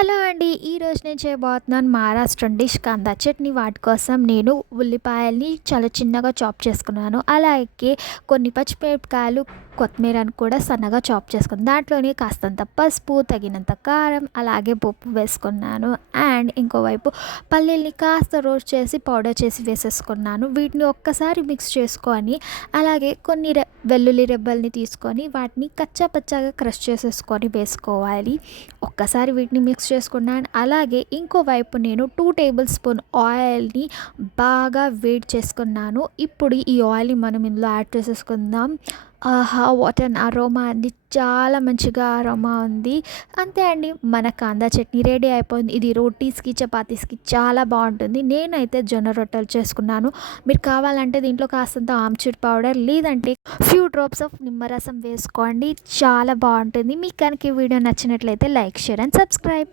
Hello అండి. ఈరోజు నేను చేయబోతున్నాను మహారాష్ట్రన్ డిష్ కందా చట్నీ. వాటి కోసం నేను ఉల్లిపాయల్ని చాలా చిన్నగా చాప్ చేసుకున్నాను. అలాగే కొన్ని పచ్చిమిరపకాయలు, కొత్తిమీరని కూడా సన్నగా చాప్ చేసుకున్నాను. దాంట్లోనే కాస్తంత పసుపు, తగినంత కారం, అలాగే ఉప్పు వేసుకున్నాను. అండ్ ఇంకోవైపు పల్లీల్ని కాస్త రోస్ట్ చేసి పౌడర్ చేసి వేసేసుకున్నాను. వీటిని ఒక్కసారి మిక్స్ చేసుకొని అలాగే కొన్ని వెల్లుల్లి రెబ్బల్ని తీసుకొని వాటిని కచ్చా పచ్చాగా క్రష్ చేసేసుకొని వేసుకోవాలి. ఒక్కసారి వీటిని మిక్స్ చేసుకున్నాను. అలాగే ఇంకోవైపు నేను 2 టేబుల్ స్పూన్ ఆయిల్ని బాగా వేడి చేసుకున్నాను. ఇప్పుడు ఈ ఆయిల్ని మనం ఇందులో యాడ్ చేసేసుకుందాం. ఆహా! వాట్ ఎన్ అరోమా అండి. చాలా మంచిగా అరోమా ఉంది. అంతే అండి, మన కాందా చట్నీ రెడీ అయిపోయింది. ఇది రోటీస్కి, చపాతీస్కి చాలా బాగుంటుంది. నేనైతే జొన్న రొట్టెలు చేసుకున్నాను. మీరు కావాలంటే దీంట్లో కాస్తంత ఆమ్చూర్ పౌడర్ లేదంటే ఫ్యూ డ్రాప్స్ ఆఫ్ నిమ్మరసం వేసుకోండి. చాలా బాగుంటుంది. మీకు కనుక ఈ వీడియో నచ్చినట్లయితే లైక్, షేర్ అండ్ సబ్స్క్రైబ్.